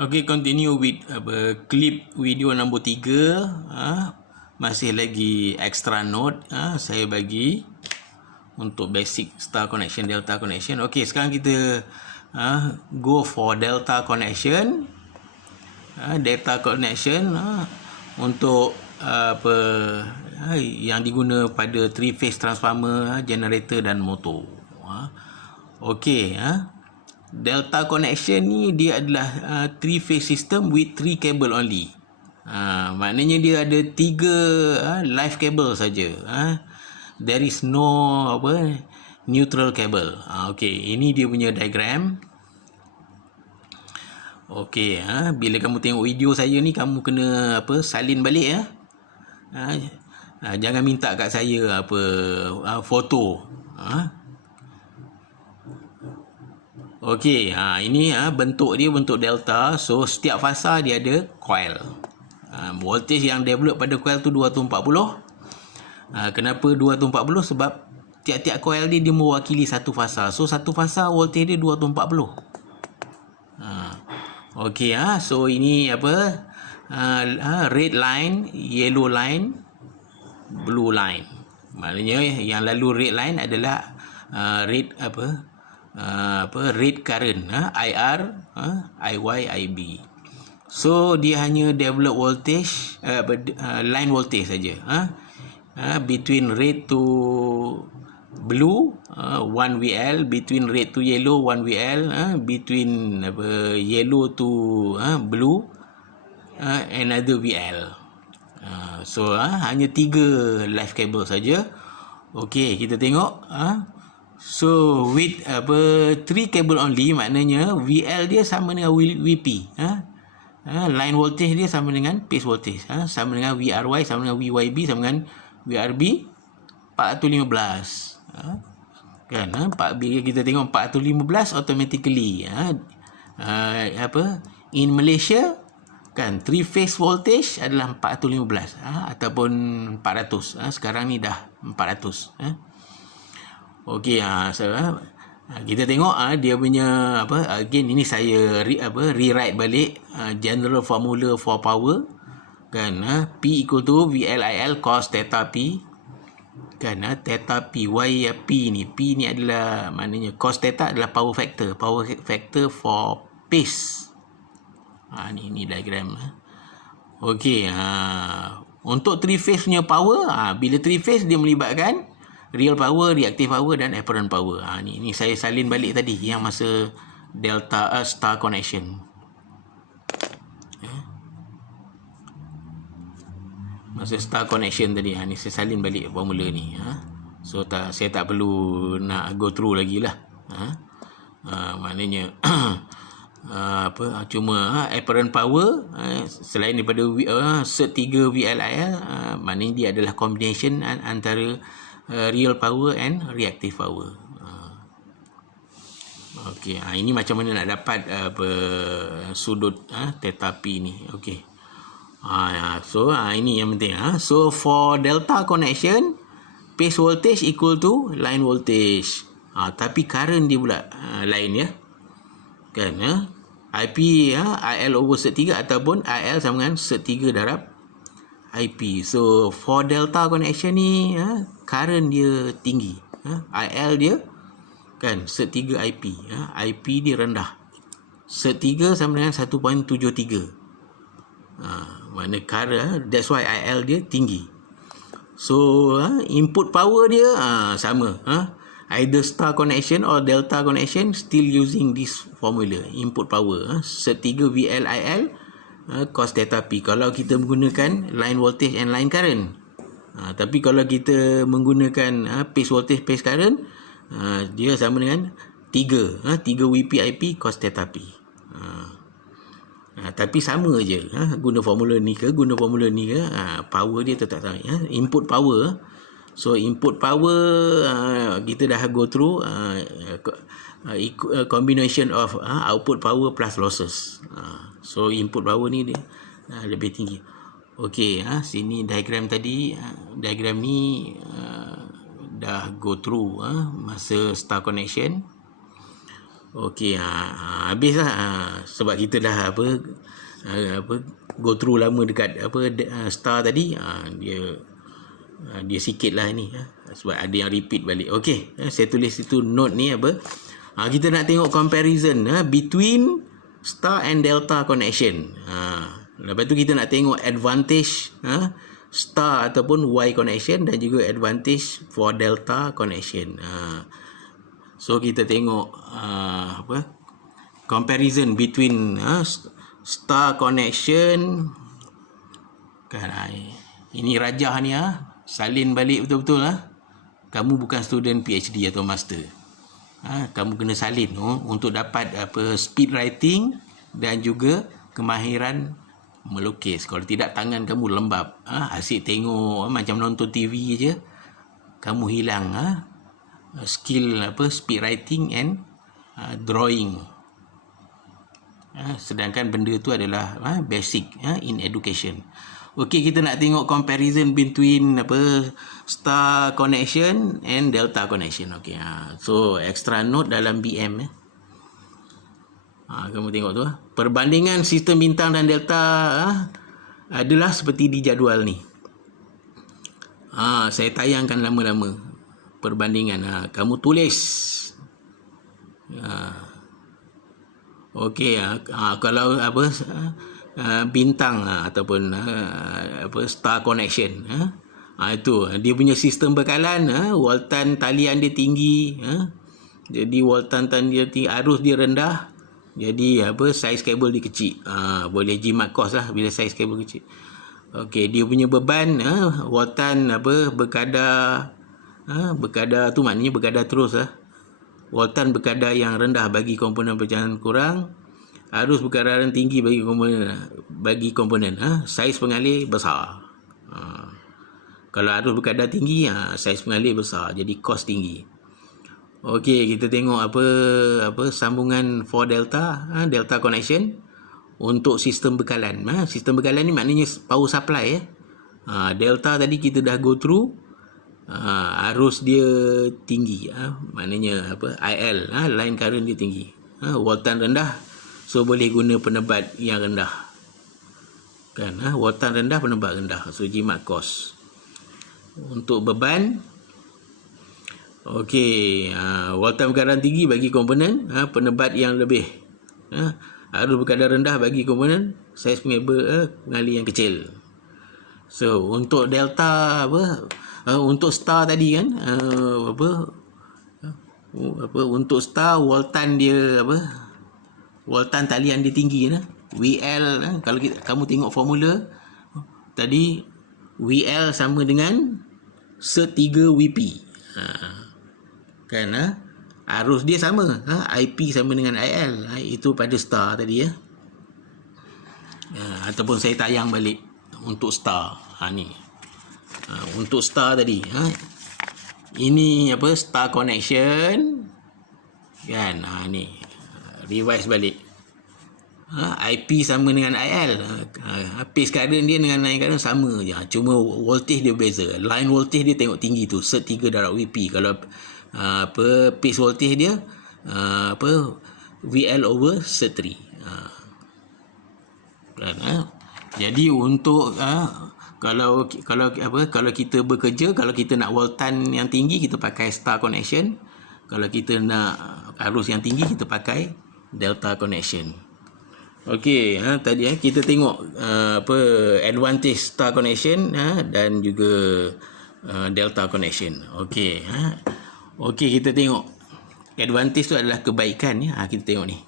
Okay, continue with clip video nombor 3. Masih lagi extra note saya bagi untuk basic star connection, delta connection. Okay, sekarang kita go for delta connection. Delta connection untuk yang diguna pada 3 phase transformer, generator dan motor. Okay, delta connection ni dia adalah 3 phase system with 3 cable only. Maknanya dia ada 3 live cable saja. There is no neutral cable. Okey, ini dia punya diagram. Okey, bila kamu tengok video saya ni, kamu kena salin balik jangan minta kat saya foto. Okey, ini bentuk dia bentuk delta. So setiap fasa dia ada coil. Voltage yang develop pada coil tu 240. Kenapa 240? Sebab tiap-tiap coil dia mewakili satu fasa. So satu fasa voltage dia 240. Okey, so ini red line, yellow line, blue line. Maknanya yang lalu red line adalah red current, IR, IY, IB. So dia hanya develop voltage, line voltage saja. Between red to blue 1 VL, between red to yellow 1 VL, between yellow to blue another VL. So hanya 3 live cable saja. Okey, kita tengok. So with 3 cable only, maknanya VL dia sama dengan VP. Line voltage dia sama dengan phase voltage. Sama dengan VRY, sama dengan VYB, sama dengan VRB 415. Kan, bila kita tengok 415 automatically in Malaysia kan 3 phase voltage adalah 415 ataupun 400. Sekarang ni dah 400. Okey, kita tengok dia punya again ini saya rewrite balik general formula for power kan. P equal to VLIL cos theta P kan. Theta P, Y P ni, P ni adalah maknanya cos theta adalah power factor for phase. Ni diagram. Okey, untuk 3 phase punya power, bila 3 phase dia melibatkan real power, reactive power dan apparent power. Ni saya salin balik tadi yang masa delta star connection. Masa star connection tadi, ni saya salin balik formula ni. So saya tak perlu nak go through lagi lah. Maknanya cuma apparent power selain daripada set 3 VLIL, maknanya dia adalah combination antara real power and reactive power. Okey, ini macam mana nak dapat sudut theta P ni. Okey. So ini yang penting. So for delta connection, phase voltage equal to line voltage. Tapi current dia pula lain ya. Kan IP IL over set 3 ataupun IL sama dengan set 3 darab IP. So for delta connection ni current dia tinggi. IL dia kan set 3 IP. IP dia rendah. Set 3 sama dengan 1.73. Makna current, that's why IL dia tinggi. So input power dia sama. Either star connection or delta connection still using this formula. Input power set 3 VLIL cos theta P kalau kita menggunakan line voltage and line current. Tapi kalau kita menggunakan phase voltage, phase current, dia sama dengan 3 VPIP cos theta P. Tapi sama je guna formula ni ke power dia tetap sama. Input power, so input power kita dah go through combination of output power plus losses. So input power ni dia lebih tinggi. Okey, sini diagram tadi. Diagram ni dah go through masa star connection. Okey, habislah. Sebab kita dah go through lama dekat star tadi, dia sikit lah ni, sebab ada yang repeat balik. Okey, saya tulis itu note ni kita nak tengok comparison between star and delta connection. Lepas tu kita nak tengok advantage star ataupun Y connection dan juga advantage for delta connection. So kita tengok comparison between star connection kan. Ini rajah ni, salin balik betul-betul. Kamu bukan student PhD atau master. Kamu kena salin untuk dapat speed writing dan juga kemahiran melukis. Kalau tidak, tangan kamu lembab. Asyik tengok macam nonton TV je, kamu hilang skill speed writing and drawing. Sedangkan benda tu adalah basic in education. Okey, kita nak tengok comparison between star connection and delta connection. Okey, so extra note dalam BM. Kamu tengok tu, perbandingan sistem bintang dan delta adalah seperti di jadual ni. Saya tayangkan lama-lama perbandingan. Kamu tulis. Okey, kalau bintang ataupun star connection, itu dia punya sistem bekalan, voltan talian dia tinggi, jadi voltan talian dia tinggi, arus dia rendah, jadi saiz kabel dia kecil. Boleh jimat kos lah bila saiz kabel kecil. Okey, dia punya beban, voltan berkadar, berkadar tu maknanya berkadar terus. Voltan berkadar yang rendah bagi komponen perjalanan kurang, arus berkadaran tinggi bagi komponen, saiz pengalih besar. Kalau arus berkadar tinggi, saiz pengalih besar, jadi kos tinggi. Okey, kita tengok sambungan for delta, delta connection untuk sistem bekalan. Sistem bekalan ni maknanya power supply. Delta tadi kita dah go through, arus dia tinggi, maknanya IL, line current dia tinggi, voltan rendah, so boleh guna penebat yang rendah kan. Voltan rendah, penebat rendah, so jimat kos. Untuk beban, okey, voltan berkadar tinggi bagi komponen, penebat yang lebih, arus berkadar rendah bagi komponen, saiz pengalih yang kecil. So untuk delta untuk star tadi kan, untuk star voltan dia voltan talian dia tinggi, WL. Kalau kamu tengok formula tadi, WL sama dengan se-3 WP, kan. Arus dia sama, IP sama dengan IL, itu pada star tadi ataupun saya tayang balik untuk star. Ni untuk star tadi, ini star connection kan. Ni revise balik, IP sama dengan IL, phase current dia dengan line current sama je, cuma voltage dia berbeza. Line voltage dia tengok tinggi tu, se-3 darab WP. Kalau phase voltage dia VL over se-3 kan. Jadi untuk kalau kita bekerja, kalau kita nak voltan yang tinggi, kita pakai star connection. Kalau kita nak arus yang tinggi, kita pakai delta connection. Okey, tadi kita tengok advantage star connection dan juga delta connection. Okey, kita tengok advantage tu adalah kebaikan. Kita tengok ni.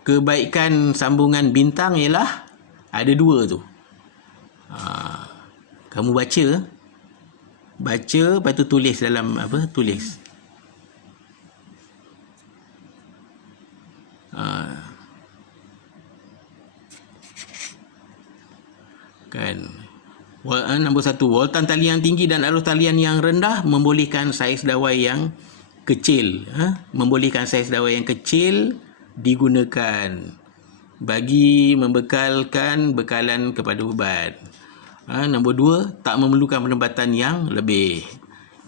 Kebaikan sambungan bintang ialah ada dua tu. Kamu baca, lepas tu tulis dalam tulis. Kan. Nombor 1, voltan talian tinggi dan arus talian yang rendah membolehkan saiz dawai yang kecil. Membolehkan saiz dawai yang kecil digunakan bagi membekalkan bekalan kepada beban. Nombor 2, tak memerlukan penempatan yang lebih.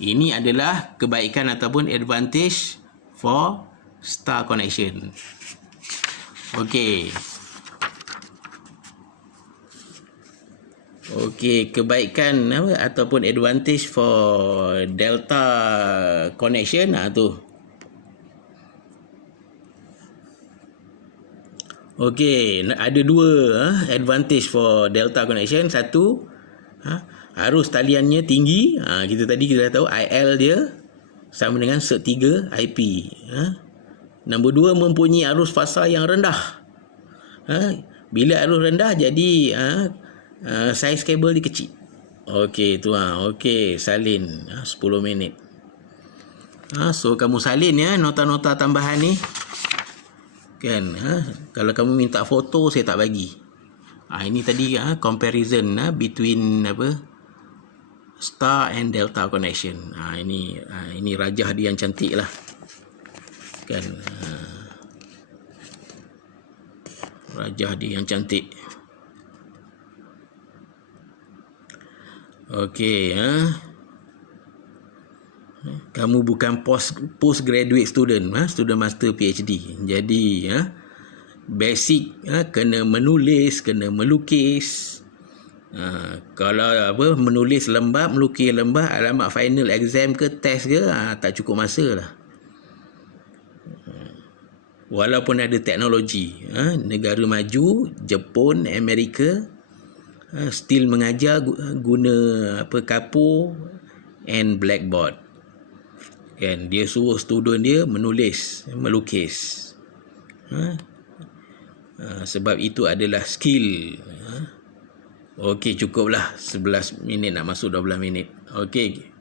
Ini adalah kebaikan ataupun advantage for star connection. Okey. Okey, kebaikan apa ataupun advantage for delta connection tu. Okey, ada dua advantage for delta connection. Satu, arus taliannya tinggi. Kita dah tahu IL dia sama dengan seg 3 IP. Nombor dua, mempunyai arus fasa yang rendah. Bila arus rendah, jadi saiz kabel dia kecil. Okey, tu okey, salin 10 minit. So kamu salin ya nota-nota tambahan ni. Kan, kalau kamu minta foto saya tak bagi. Ini tadi comparison between star and delta connection. Ini rajah dia yang cantik lah. Kan, rajah dia yang cantik. Okey, kamu bukan postgraduate student, student master PhD. Jadi basic kena menulis, kena melukis. Kalau menulis lembab, melukis lembab, alamat final exam ke test ke, tak cukup masa lah. Walaupun ada teknologi, negara maju, Jepun, Amerika, still mengajar guna kapur and blackboard. Kan, dia suruh student dia menulis, melukis. Sebab itu adalah skill. Okey, cukuplah 11 minit nak masuk 12 minit. Okey.